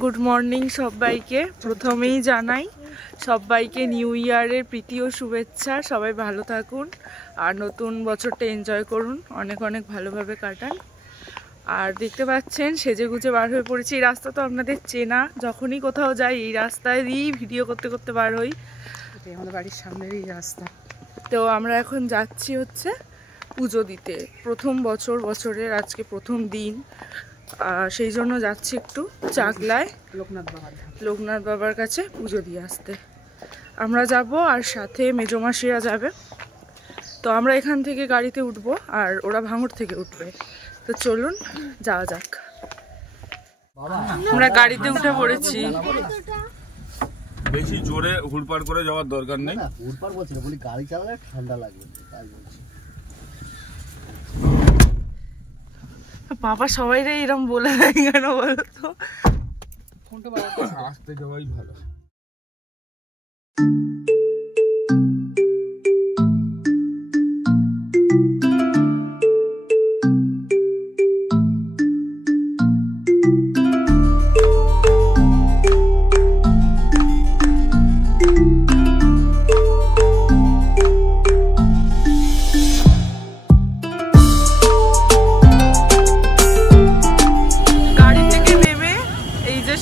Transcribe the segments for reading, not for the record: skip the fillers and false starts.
Good morning সবাইকে। প্রথমেই জানাই সবাইকে নিউ ইয়ারের প্রীতি ও শুভেচ্ছা। সবাই ভালো থাকুন আর নতুন বছরটা এনজয় করুন, অনেক অনেক ভালোভাবে কাটান। আর দেখতে পাচ্ছেন সেজে গুজে বার হয়ে পড়েছি। এই রাস্তা তো আপনাদের চেনা, যখনই কোথাও যাই এই রাস্তায় ভিডিও করতে করতে বার হই। আমাদের বাড়ির সামনেরই রাস্তা। তো আমরা এখন যাচ্ছি হচ্ছে পুজো দিতে। প্রথম বছরের আজকে প্রথম দিন, সেই জন্য যাচ্ছি একটু চাকলায় লোকনাথ বাবার কাছে পুজো দিয়ে আসতে। আমরা যাব আর সাথে মেজমাসিরা যাবে। তো আমরা এখান থেকে গাড়িতে উঠবো আর ওরা ভাঙড় থেকে উঠবে। তো চলুন যাওয়া যাক। আমরা গাড়িতে উঠে পড়েছি। বেশি জোরে হুড়পাড় করে যাওয়ার দরকার নেই। হুড়পাড় বলছি না, বলি গাড়ি চালালে ঠান্ডা লাগবে তাই বলছি। বাবা সবাই রে এরকম বলে দেয় কেন বলতো? ফোনটা আসতে যাওয়াই ভালো।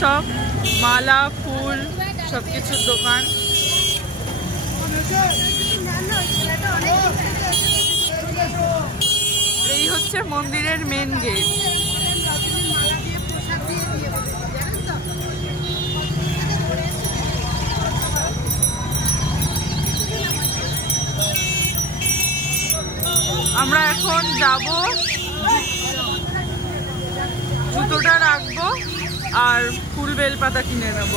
সব মালা ফুল সবকিছুর দোকান। এই হচ্ছে মন্দিরের মেন গেট। আমরা এখন যাব, জুতোটা রাখবো আর ফুল বেলপাতা কিনে নেব।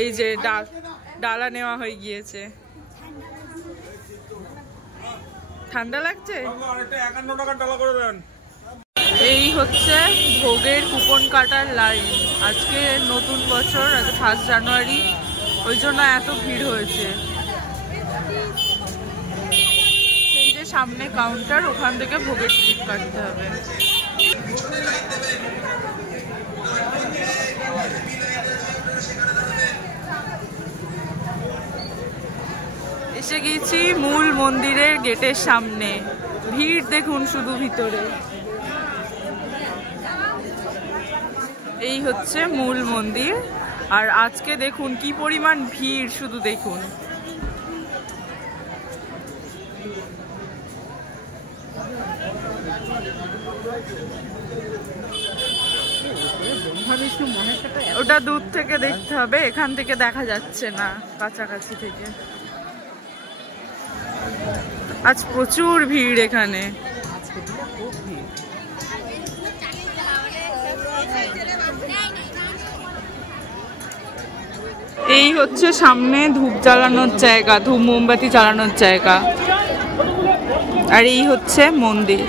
এই যে ডালা নেওয়া হয়ে গিয়েছে। ঠান্ডা লাগছে। এই হচ্ছে ভোগের কুপন কাটার লাইন। আজকে নতুন বছর, আজ 1 জানুয়ারি, ওই জন্য এত ভিড় হয়েছে। সামনে কাউন্টার, ওখান থেকে ভোগের টিকিট কাটতে হবে। এসে গেছি মূল মন্দিরের গেটের সামনে। ভিড় দেখুন শুধু ভিতরে। এই হচ্ছে মূল মন্দির। আর আজকে দেখুন কি পরিমাণ ভিড়, শুধু দেখুন। ওটা দূর থেকে দেখতে হবে, এখান থেকে দেখা যাচ্ছে না কাছাকাছি থেকে। আজ প্রচুর ভিড় এখানে। এই হচ্ছে সামনে ধূপ জ্বালানোর জায়গা, ধূপ মোমবাতি জ্বালানোর জায়গা। আর এই হচ্ছে মন্দির।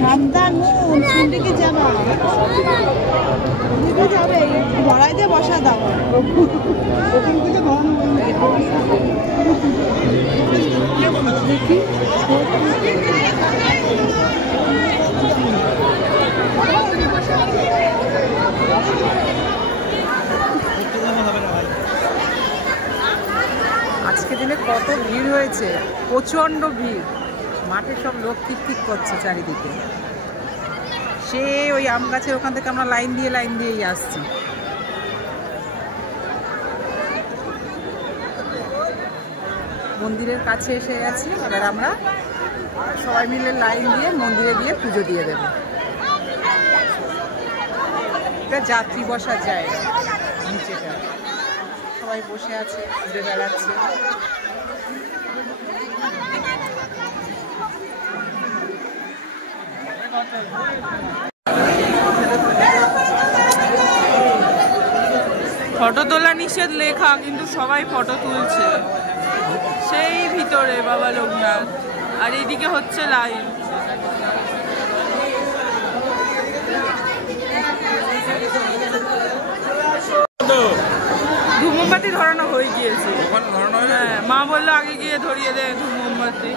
সাবধান দিকে যাবা, দিকে যাবে, ধরাই দিয়ে বসা দাও। আজকে দিনে কত ভিড় হয়েছে, প্রচন্ড ভিড়। মাঠে সব লোক টিকটিক করছে চারিদিকে। সে ওই আম গাছের ওখান থেকে আমরা লাইন দিয়েই আসছি। মন্দিরের কাছে এসে গেছি। এবার আমরা সবাই মিলে লাইন দিয়ে মন্দিরে গিয়ে পুজো দিয়ে দেব। এটা যাত্রী বসার জায়গা, নিচেটা সবাই বসে আছে, ঘুরে বেড়াচ্ছে। ফটো তোলা নিষেধ লেখা, কিন্তু সবাই ফটো তুলছে। সেই ভিতরে বাবা লোকনাথ, আর এইদিকে হচ্ছে লাইন। ধূমবাতি ধরানো হয়ে গিয়েছে। হ্যাঁ, মা বললো আগে গিয়ে ধরিয়ে দে ধূমবাতি।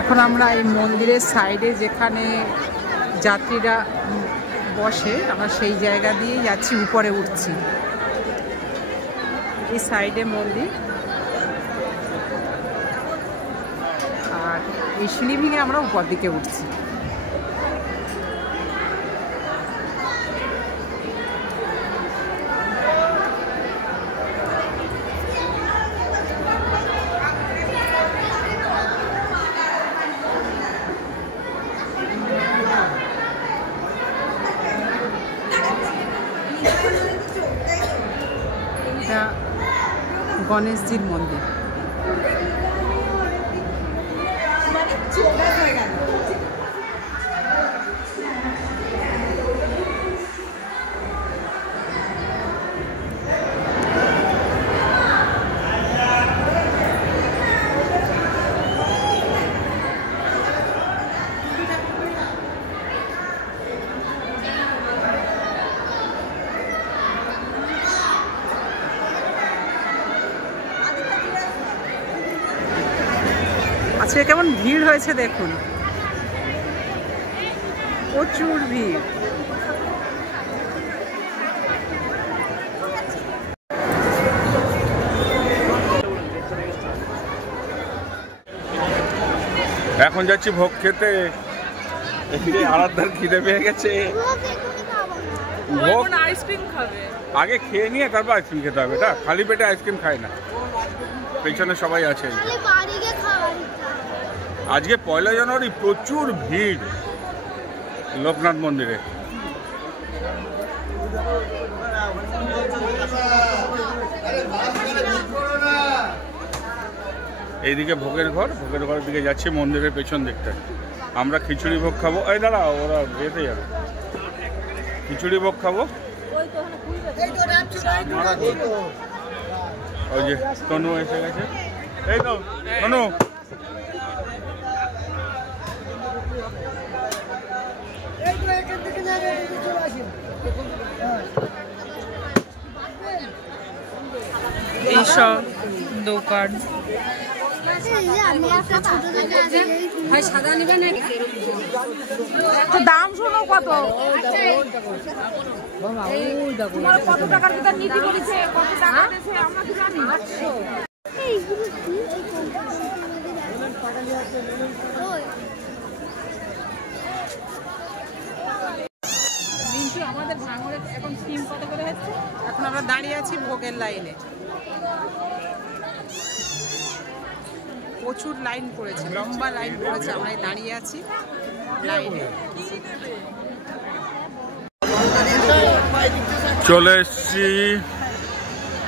এখন আমরা এই মন্দিরের সাইডে যেখানে যাত্রীরা বসে, আমরা সেই জায়গা দিয়ে যাচ্ছি, উপরে উঠছি। এই সাইডে মন্দির, আর এই সিঁড়ি ভেঙে আমরা উপর দিকে উঠছি। এটা গণেশজির মন্দির। আজকে কেমন ভিড় হয়েছে দেখুন, প্রচুর ভিড়। এখন যাচ্ছি ভোগ খেতে। আরাধ্যার খিদে পেয়ে গেছে, ভোগ আইসক্রিম খাবে। আগে খেয়ে নিয়ে তারপর আইসক্রিম খেতে হবে। এটা খালি পেটে আইসক্রিম খায় না। পেছনে সবাই আছে। আজকে 1 জানুয়ারি, প্রচুর ভিড় লোকনাথ মন্দিরে। এইদিকে ভোগের ঘরের দিকে যাচ্ছি, মন্দিরের পেছন দিকটা। আমরা খিচুড়ি ভোগ খাবো। এই দাঁড়া, ওরা যেতে যাবে। খিচুড়ি ভোগ খাবো। ওই যে তনু এসে গেছে। এই তো তনু, এইসব দোকান। দাম শোনো কত, কত টাকার ভিতর নীতি করেছে, কত টাকা দিয়েছে আমরা তো জানি। 800। আমাদের ভাঙড়ে এখন সিম কত করে হচ্ছে। এখন আমরা দাঁড়িয়ে আছি ভোগের লাইনে। প্রচুর লাইন পড়েছে, লম্বা লাইন পড়েছে। আমরা দাঁড়িয়ে আছি লাইনে। চলে এসছি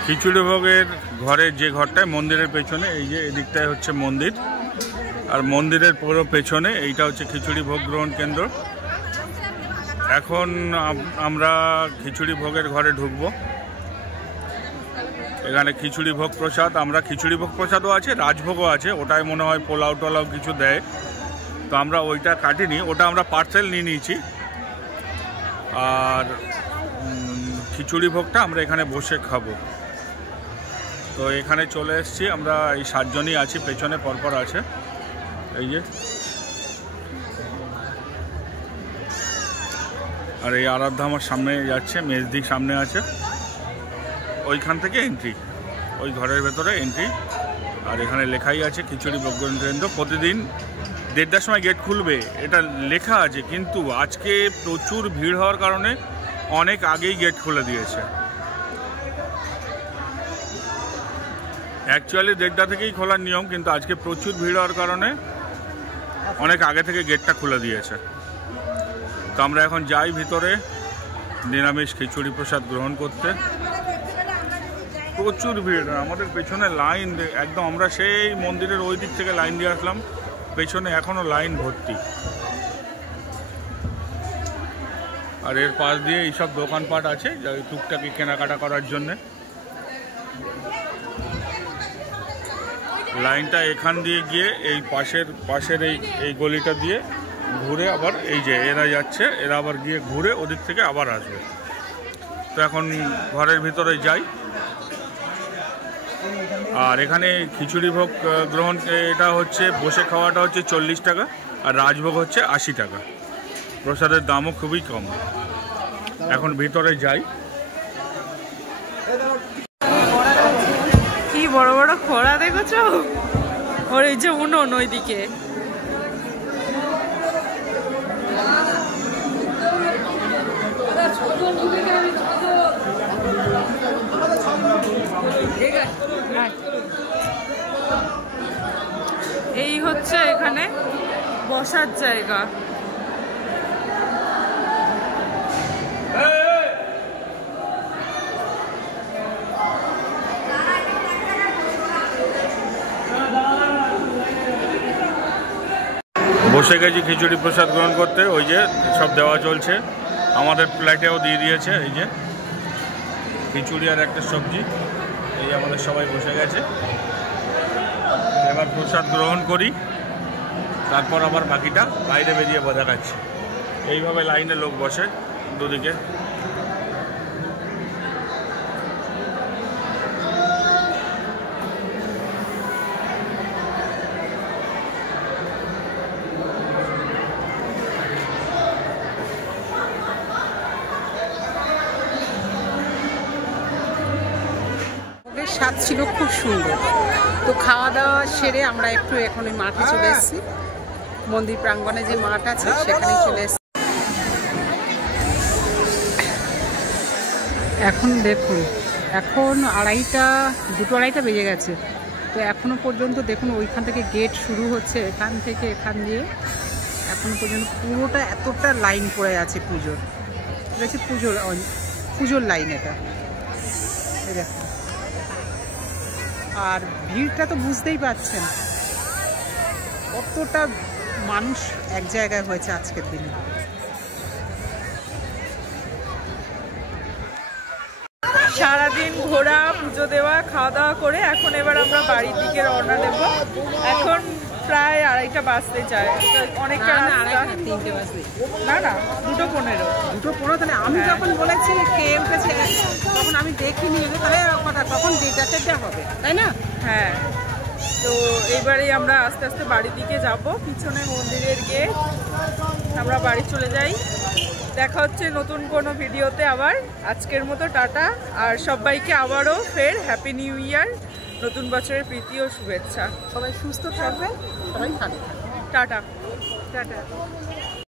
খিচুড়ি ভোগের ঘরে, যে ঘরটায় মন্দিরের পেছনে। এই যে এদিকটায় হচ্ছে মন্দির, আর মন্দিরের পুরো পেছনে এইটা হচ্ছে খিচুড়ি ভোগ গ্রহণ কেন্দ্র। এখন আমরা খিচুড়ি ভোগের ঘরে ঢুকবো। এখানে খিচুড়ি ভোগ প্রসাদ, আমরা খিচুড়ি ভোগ প্রসাদও আছে, রাজভোগও আছে। ওটাই মনে হয় পোলাও টোলাও কিছু দেয়, তো আমরা ওইটা কাটিনি, ওটা আমরা পার্সেল নিয়ে নিয়েছি। আর খিচুড়ি ভোগটা আমরা এখানে বসে খাবো। তো এখানে চলে এসেছি আমরা, এই 7 জনই আছি, পেছনে পরপর আছে। এই যে, আর এই আরাধ্যা আমার সামনে যাচ্ছে, মেজদিক সামনে আছে। ওইখান থেকে এন্ট্রি, ওই ঘরের ভেতরে এন্ট্রি। আর এখানে লেখাই আছে খিচুড়ি ভোগ গ্রহণ কেন্দ্র। প্রতিদিন 1:30টার সময় গেট খুলবে, এটা লেখা আছে, কিন্তু আজকে প্রচুর ভিড় হওয়ার কারণে অনেক আগেই গেট খুলে দিয়েছে। অ্যাকচুয়ালি 1:30 থেকেই খোলার নিয়ম, কিন্তু আজকে প্রচুর ভিড় হওয়ার কারণে অনেক আগে থেকে গেটটা খুলে দিয়েছে। তো আমরা এখন যাই ভিতরে নিরামিষ খিচুড়ি প্রসাদ গ্রহণ করতে। প্রচুর ভিড়, আমাদের পেছনে লাইন একদম, আমরা সেই মন্দিরের ওই দিক থেকে লাইন দিয়ে আসলাম, পেছনে এখনও লাইন ভর্তি। আর এর পাশ দিয়ে এইসব দোকানপাট আছে টুকটাকি কেনাকাটা করার জন্যে। লাইনটা এখান দিয়ে গিয়ে এই পাশের এই গলিটা দিয়ে ঘুরে আবার এই যে এরা যাচ্ছে, এরা আবার গিয়ে ঘুরে ওদিক থেকে আবার আসবে। তো এখন ঘরের ভিতরে যাই। আর এখানে খিচুড়ি ভোগ গ্রহণ, এটা হচ্ছে বসে খাওয়াটা হচ্ছে 40 টাকা, আর রাজভোগ হচ্ছে 80 টাকা। প্রসাদের দামও খুবই কম। এখন ভিতরে যাই। কি বড় বড় খোড়া দেখেছো, ওর এই যে উনুন ওইদিকে। এই হচ্ছে এখানে বসার জায়গা। বসে গেছি খিচুড়ি প্রসাদ গ্রহণ করতে। ওই যে সব দেওয়া চলছে, আমাদের প্লেটেও দিয়ে দিয়েছে এই যে খিচুড়ি আর একটা সবজি। এই আমাদের সবাই বসে গেছে, এবার প্রসাদ গ্রহণ করি, তারপর আবার বাকিটা বাইরে বেরিয়ে দেখাচ্ছি। এইভাবে লাইনে লোক বসে দুদিকে। স্বাদ ছিল খুব সুন্দর। তো খাওয়া দাওয়া সেরে আমরা একটু এখন ওই মাঠে চলে এসেছি, মন্দির প্রাঙ্গণে যে মাঠ আছে সেখানে চলে এসেছি। এখন দেখুন, এখন 2:30 বেজে গেছে। তো এখনো পর্যন্ত দেখুন ওইখান থেকে গেট শুরু হচ্ছে, এখান থেকে এখান দিয়ে এখনো পর্যন্ত পুরোটা এতটা লাইন পড়ে আছে পুজোর। দেখছি পুজোর লাইন এটা, এই দেখুন। আর ভিড়টা তো বুঝতেই পারছেন, কতটা মানুষ এক জায়গায় হয়েছে আজকের দিনে। সারাদিন ঘোরা, পুজো দেওয়া, খাওয়া দাওয়া করে এখন এবার আমরা বাড়ির দিকে রওনা দেব। এখন প্রায় 2:30 বাজতে চায়, অনেকটা রাস্তা। 3টে বাজে না 2:15। 2:15 তাহলে আমি যখন বলেছি কে উঠেছে তখন আমি দেখিনি, তাহলে কথা তখন 2:30 হবে, তাই না? হ্যাঁ, তো এইবারে আমরা আস্তে আস্তে বাড়ির দিকে যাব। পিছনে মন্দিরের গেট, আমরা বাড়ি চলে যাই। দেখা হচ্ছে নতুন কোনো ভিডিওতে আবার। আজকের মতো টাটা, আর সবাইকে আবারও ফের হ্যাপি নিউ ইয়ার, নতুন বছরের প্রীতি ও শুভেচ্ছা। সবাই সুস্থ থাকবে, সবাই ভালো থাকবে। টাটা। টাটা।